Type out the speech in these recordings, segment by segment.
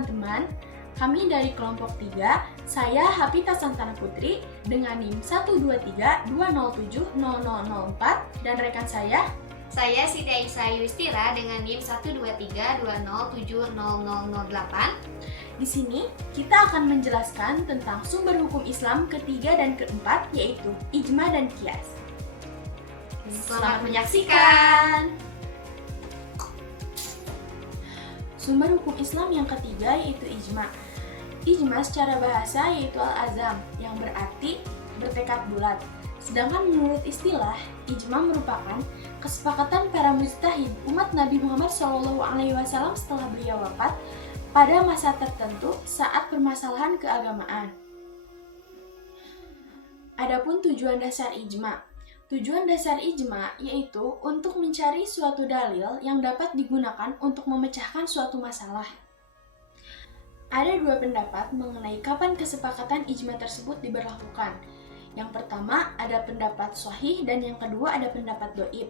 teman-teman, kami dari kelompok 3, saya Hapita Santana Putri dengan NIM 12320700004 dan rekan saya Siti Aisyah Yustira dengan NIM 12320700008. Di sini kita akan menjelaskan tentang sumber hukum Islam ketiga dan keempat, yaitu ijma dan qiyas. Selamat menyaksikan. Sumber hukum Islam yang ketiga yaitu ijma. Ijma secara bahasa yaitu al-azam, yang berarti bertekad bulat. Sedangkan menurut istilah, ijma merupakan kesepakatan para mujtahid umat Nabi Muhammad SAW setelah beliau wafat pada masa tertentu saat permasalahan keagamaan. Adapun tujuan dasar ijma. Tujuan dasar ijma yaitu untuk mencari suatu dalil yang dapat digunakan untuk memecahkan suatu masalah. Ada dua pendapat mengenai kapan kesepakatan ijma tersebut diberlakukan. Yang pertama ada pendapat shahih dan yang kedua ada pendapat dhaif.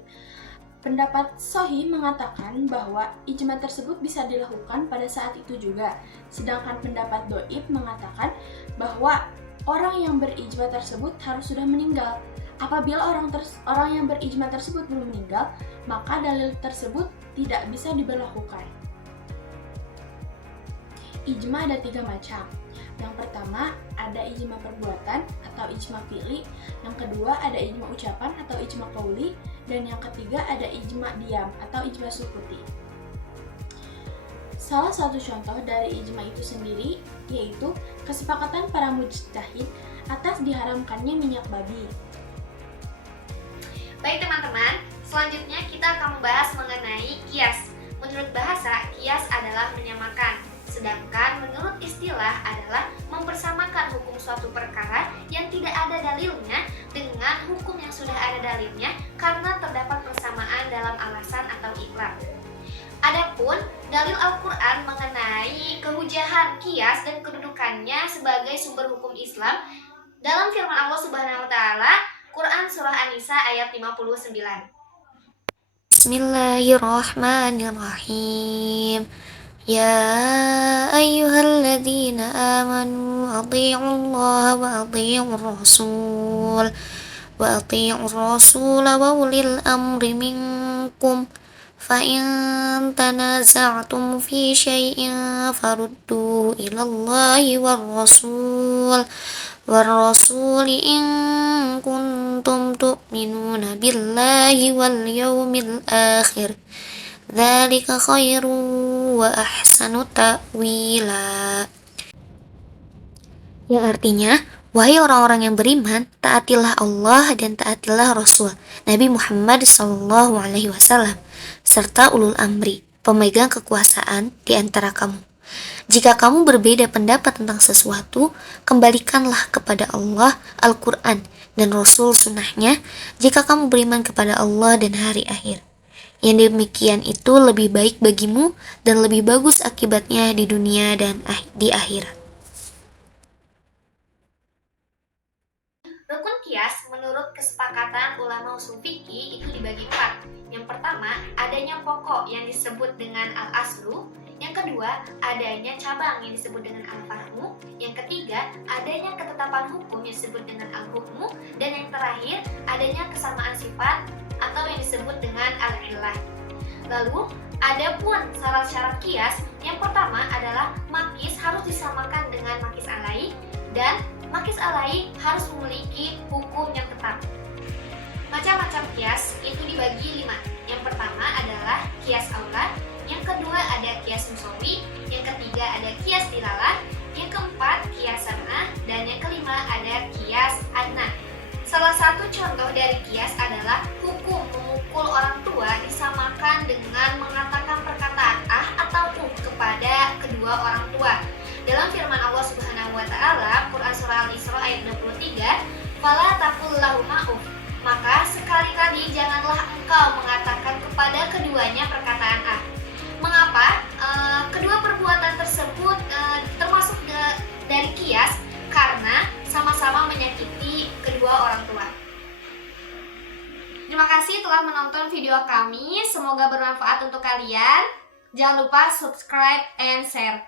Pendapat shahih mengatakan bahwa ijma tersebut bisa dilakukan pada saat itu juga. Sedangkan pendapat dhaif mengatakan bahwa orang yang berijma tersebut harus sudah meninggal. Apabila orang yang berijma tersebut belum meninggal, maka dalil tersebut tidak bisa diberlakukan. Ijma ada 3 macam. Yang pertama ada ijma perbuatan atau ijma fi'li, yang kedua ada ijma ucapan atau ijma qauli, dan yang ketiga ada ijma diam atau ijma sukuti. Salah satu contoh dari ijma itu sendiri yaitu kesepakatan para mujtahid atas diharamkannya minyak babi. Baik teman-teman, selanjutnya kita akan membahas mengenai qiyas. Menurut bahasa, qiyas adalah menyamakan. Sedangkan menurut istilah adalah mempersamakan hukum suatu perkara yang tidak ada dalilnya dengan hukum yang sudah ada dalilnya karena terdapat persamaan dalam alasan atau iklab. Adapun dalil Al-Quran mengenai kehujahan qiyas dan kedudukannya sebagai sumber hukum Islam dalam firman Allah Subhanahu wa taala, Quran surah An-Nisa ayat 59. Bismillahirrahmanirrahim. Ya ayyuhalladzina amanu athi'ullaha wa athi'ur rasul wa ulil amri minkum fa in tanaza'tum fi syai'in farudduhu ilallahi war rasul in kuntum tu'minuna billahi wal yawmil akhir dzalika khairu wa ahsanu ta'wila. Yang artinya, wahai orang-orang yang beriman, taatilah Allah dan taatilah Rasul Nabi Muhammad SAW serta ulul amri, pemegang kekuasaan di antara kamu. Jika kamu berbeda pendapat tentang sesuatu, kembalikanlah kepada Allah, Al-Quran, dan Rasul sunnahnya jika kamu beriman kepada Allah dan hari akhir. Yang demikian itu lebih baik bagimu dan lebih bagus akibatnya di dunia dan di akhirat. Rukun qiyas menurut kesepakatan ulama ushul fikih itu dibagi 4. Yang pertama, adanya pokok yang disebut dengan al-aslu. Yang kedua, adanya cabang yang disebut dengan al-fahmu. Yang ketiga, adanya ketetapan hukum yang disebut dengan al-hukmu. Dan yang terakhir, adanya kesamaan sifat atau yang disebut dengan al-illah. Lalu, ada pun syarat-syarat qiyas. Yang pertama adalah makis harus disamakan dengan makis alai, dan makis alai harus memiliki hukum yang tetap. Macam-macam qiyas itu dibagi 5. Yang pertama adalah qiyas aula, yang kedua ada qiyas musawi, yang ketiga ada qiyas dilalah, yang keempat qiyas sanah, dan yang kelima ada qiyas adna. Salah satu contoh dari qiyas adalah hukum memukul orang tua disamakan dengan mengatakan perkataan atau kepada kedua orang tua. Dalam firman Allah Subhanahu wa taala, Quran surah Al-Isra ayat 23, "Fala taqul lahuma uff." Maka sekali-kali janganlah engkau mengatakan kepada keduanya perkataan Mengapa kedua perbuatan tersebut termasuk dari qiyas? Karena sama-sama menyakiti kedua orang tua. Terima kasih telah menonton video kami. Semoga bermanfaat untuk kalian. Jangan lupa subscribe and share.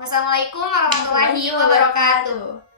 Wassalamualaikum warahmatullahi wabarakatuh.